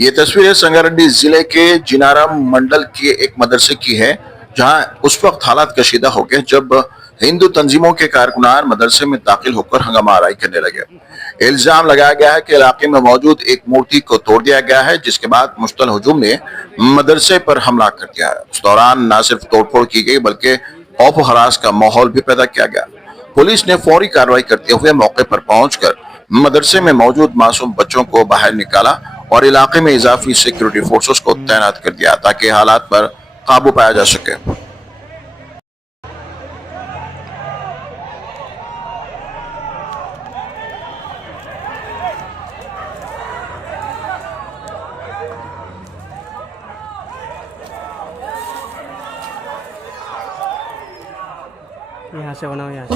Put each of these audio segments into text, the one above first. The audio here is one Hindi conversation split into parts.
ये तस्वीरें संगारेड्डी जिले के जिनारम मंडल के एक मदरसे की है, जहां उस वक्त हालात कशीदा हो गए जब हिंदू तंजीमों के कारकुनान मदरसे में दाखिल होकर हंगामा आराई करने लगे। इल्जाम लगाया गया है कि इलाके में मौजूद एक मूर्ति को तोड़ दिया गया है, जिसके बाद मुश्तल हुजूम ने मदरसे पर हमला कर दिया है। उस दौरान न सिर्फ तोड़फोड़ की गई बल्कि खौफ हरास का माहौल भी पैदा किया गया। पुलिस ने फौरी कार्रवाई करते हुए मौके पर पहुंचकर मदरसे में मौजूद मासूम बच्चों को बाहर निकाला और इलाके में इजाफी सिक्योरिटी फोर्सेस को तैनात कर दिया ताकि हालात पर काबू पाया जा सके। यहाँ से बनाओ, यहाँ से।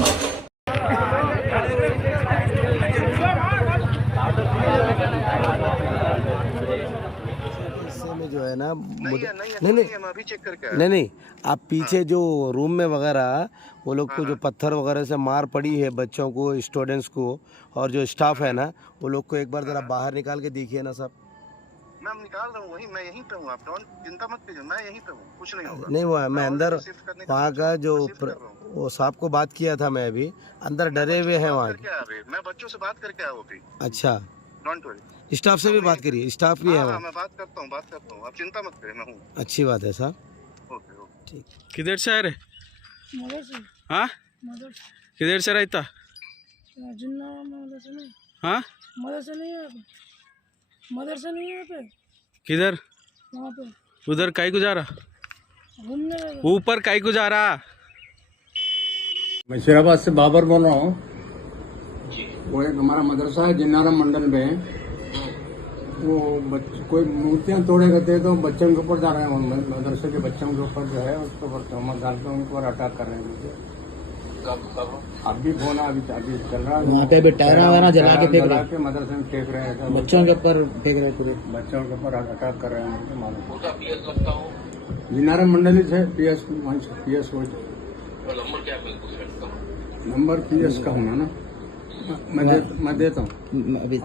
हिस्से में जो है ना नहीं, अभी चेक करके नहीं आप पीछे जो रूम में वगैरह वो लोग को जो पत्थर वगैरह से मार पड़ी है बच्चों को, स्टूडेंट्स को और जो स्टाफ है ना, वो लोग को एक बार जरा बाहर निकाल के देखिए ना सब। मैं निकाल रहा हूँ, वही मैं यहीं पे हूँ, आप चिंता मत कीजिए, मैं यहीं पे हूँ, कुछ नहीं होगा। नहीं वो मैं अंदर वहाँ का जो वो साहब को बात किया था, मैं अभी अंदर डरे हुए हैं वहाँ के। मैं बच्चों से बात करके आया हूँ अभी। अच्छा, डोंट वरी, स्टाफ से भी बात करिए, स्टाफ भी है हाँ, वहाँ। मैं बात करता हूँ, आप चिंता मत करिए, मैं हूँ। अच्छी बात है साहब। Okay okay. ठीक। किधर से आ रहे? मदरसे। हाँ, मदरसे। किधर से रहता? जिन्ना मदरसे नहीं। हाँ, मदरसे नहीं है यहाँ पे, मदरसे नहीं है यहाँ पे। किधर? वहाँ पे उधर काई को जा रहा? घूमने गए। ऊपर काई को जा रहा? बशीराबाद से बाबर बोल रहा हूँ। वो एक हमारा मदरसा है जिन्नारम मंडल में, वो कोई मूर्तियाँ तोड़े करते हैं तो बच्चों के ऊपर जा रहे हैं, मदरसे के बच्चों के ऊपर जो है उसके ऊपर तहमत डालते हैं, उनके ऊपर अटैक कर रहे हैं मुझे। अभी फोन अभी चल रहा है, वहाँ पे भी टायरा वगैरह जला के फेंक रहे हैं, मदरसे में फेंक रहे हैं, बच्चों के ऊपर फेंक रहे हैं, बच्चों के ऊपर अटैक कर रहे हैं। मुझे मालूम जिन्नारम मंडल है, PS नंबर PS का होना ना, मैं देता हूँ अभी।